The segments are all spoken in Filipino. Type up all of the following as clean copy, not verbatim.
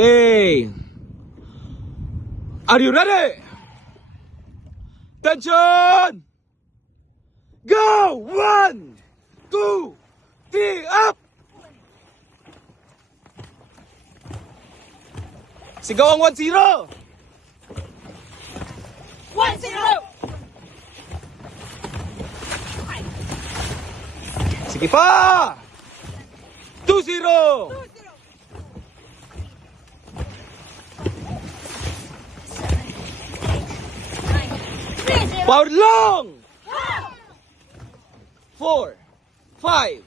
Okay. Are you ready? Tension! Go! 1, 2, 3, up! Sigaw ang 1-0! 1-0! Sige pa! 2-0! 3-0! Power long! 4, 5,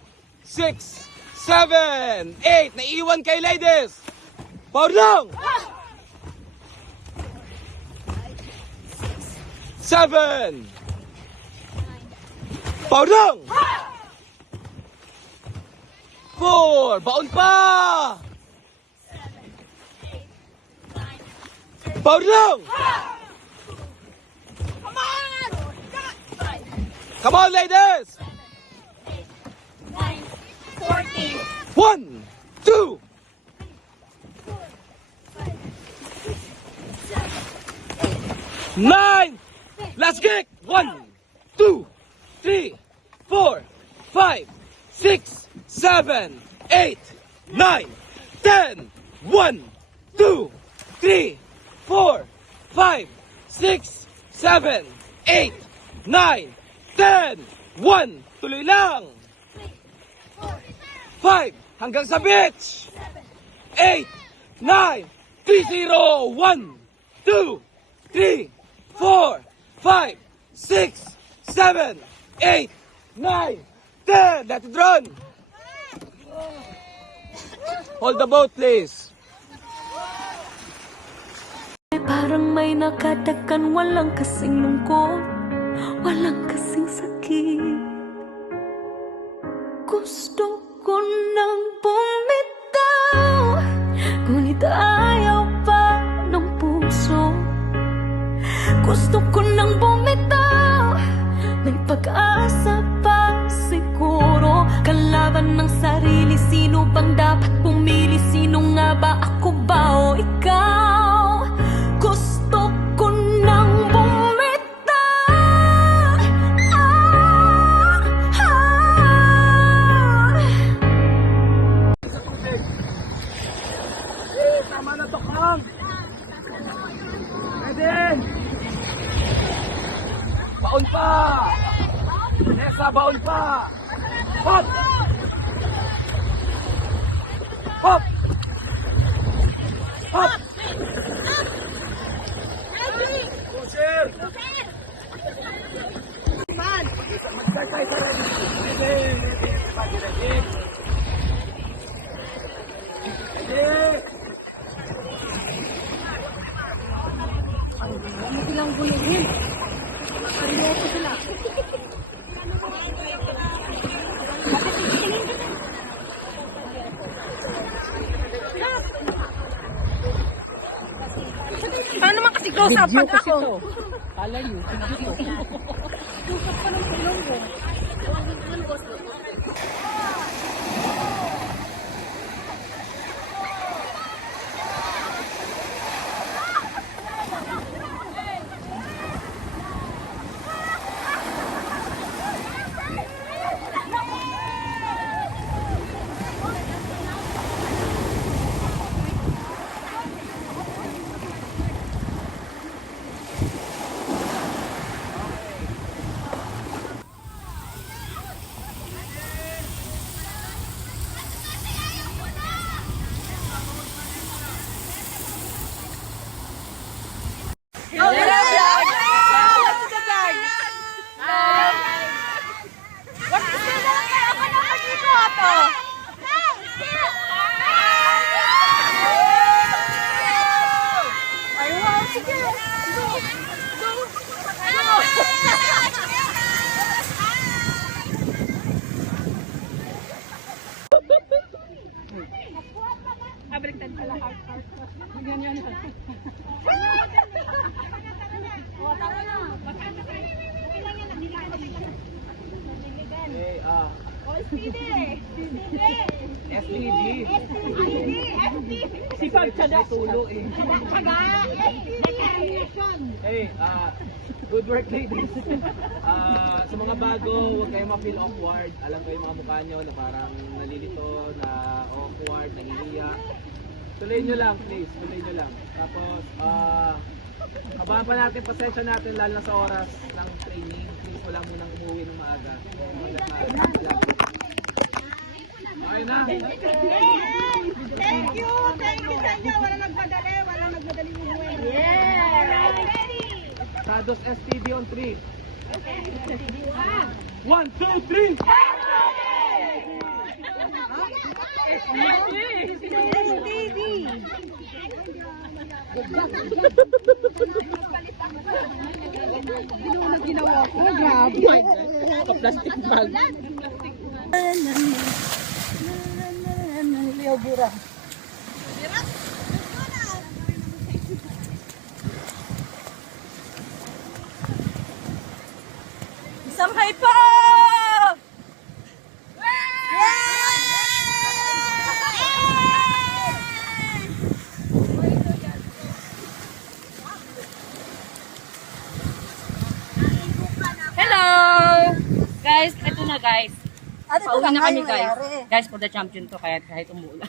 6, 7, 8. Naiiwan kay ladies. Power long! 7. Power long! 4. Baon pa! Power long! Come on! Come on, ladies! 9, 14, 1, 2. 9. Last kick. 1, 2, 3, 4, 5, 6, 7, 8, 9, 10. 1, 2, 3, 4, 5, 6, 7, 8, 9, 10. 1. Tuloy lang. 5 hanggang sa beach. 8, 9, 3-0. 1, 2, 3, 4, 5, 6, 7, 8, 9, 10. Let it run. Hold the boat, please. Parang may nakatakan, walang kasing lungkot, walang kasing sakit. Gusto ko nang bumitaw, ngunit ayaw pa ng puso. Gusto ko nang bumitaw, may pag-asa pa siguro. Kalaban ng sarili, sino bang dapat pumili? Sino nga ba, ako ba o ikaw? Gusto ko nang bumitaw. Tama na to, Kang. Ready? Baon pa. Nessa, baon pa. Hop! Hop! Hop! Pusher! Mag-exercise na rin. Ready? Ready? Ready? silang guluhin. Seryoso sila. Paano naman kasi close up pag ako? Kala nyo, video. Kusap pa ng silong mo. SPD. Sipag siya tulo eh. Hey, good work ladies. Sa mga bago, huwag kayong ma-feel awkward. Alam ko yung mga mukha nyo na parang nalilito, na awkward, nahihiya. Tuloy nyo lang, please. Tuloy nyo lang. Tapos, kabahan pa natin, pasensya natin, lalo na sa oras ng training. Please, wala munang umuwi ng maaga. Okay na? Thank you sa inyo. Wala nagmadali umuwi. Yeah! Sados STV on 3. 1, 2, 3! Ginawa ko, grabe. Plastic bag. Leo Bura. Samhay po! Hello! Guys, eto na guys. Pauwi na kami guys. Guys, for the champion to kaya kahit umuulan.